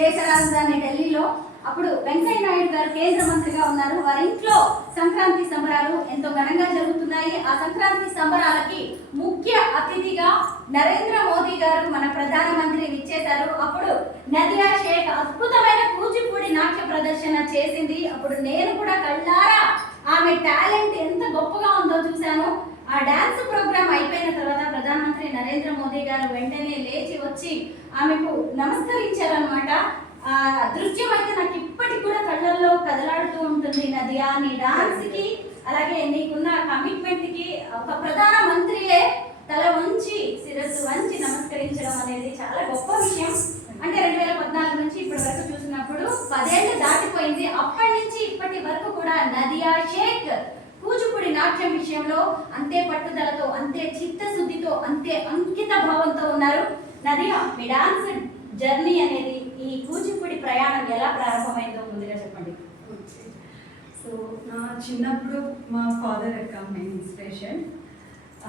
దేశ రాజధాని ఢిల్లీలో అప్పుడు వెంకయ్య నాయుడు గారు కేంద్ర మంత్రిగా ఉన్నారు. వారి ఇంట్లో సంక్రాంతి సంబరాలు ఎంతో ఘనంగా జరుగుతున్నాయి. ఆ సంక్రాంతి సంబరాలకి ముఖ్య అతిథిగా నరేంద్ర మోదీ గారు మన ప్రధానమంత్రి విచ్చేశారు. అప్పుడు నదియా షేక్ అద్భుతమైన కూచిపూడి నాట్య ప్రదర్శన చేసింది. అప్పుడు నేను కూడా కళ్ళారా ఆమె టాలెంట్ ఎంత గొప్పగా ఉందో చూశాను. ఆ డాన్స్ ప్రోగ్రామ్ అయిపోయిన తర్వాత ప్రధానమంత్రి నరేంద్ర మోదీ గారు వెంటనే లేచి వచ్చి ఆమెకు నమస్కరించారనమాట. ఆ దృశ్యం అయితే నాకు ఇప్పటికి కూడా కళ్ళల్లో కదలాడుతూ ఉంటుంది. నదియా, నీ డాన్స్ కి అలాగే నీకున్న కమిట్మెంట్ కి ఒక ప్రధాన మంత్రియే తల వంచి శిరస్సు వంచి నమస్కరించడం అనేది చాలా గొప్ప విషయం. అంటే 2014 నుంచి ఇప్పటి వరకు చూసినప్పుడు 10 ఏళ్ళు దాటిపోయింది. అప్పటి నుంచి ఇప్పటి వరకు కూడా నదియా షేక్ కూచిపూడి నాట్యం విషయంలో అంతే పట్టుదలతో, అంతే చిత్తశుద్ధితో, అంతే అంకిత భావంతో ఉన్నారు. నదియా, మీ డాన్స్ జర్నీ అనేది, ఈ కూచిపూడి ప్రయాణం ఎలా ప్రారంభమైందో ముందుగా చెప్పండి. సో నా చిన్నప్పుడు మా ఫాదర్ అక్క మెయిన్ ఇన్స్పిరేషన్.